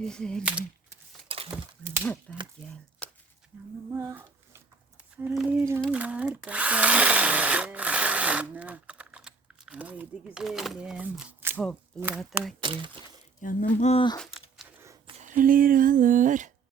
güzelim. Hopla da gel. Yanıma sarı liralar da gel. Haydi güzelim. Hopla da gel. Yanıma sarı liralar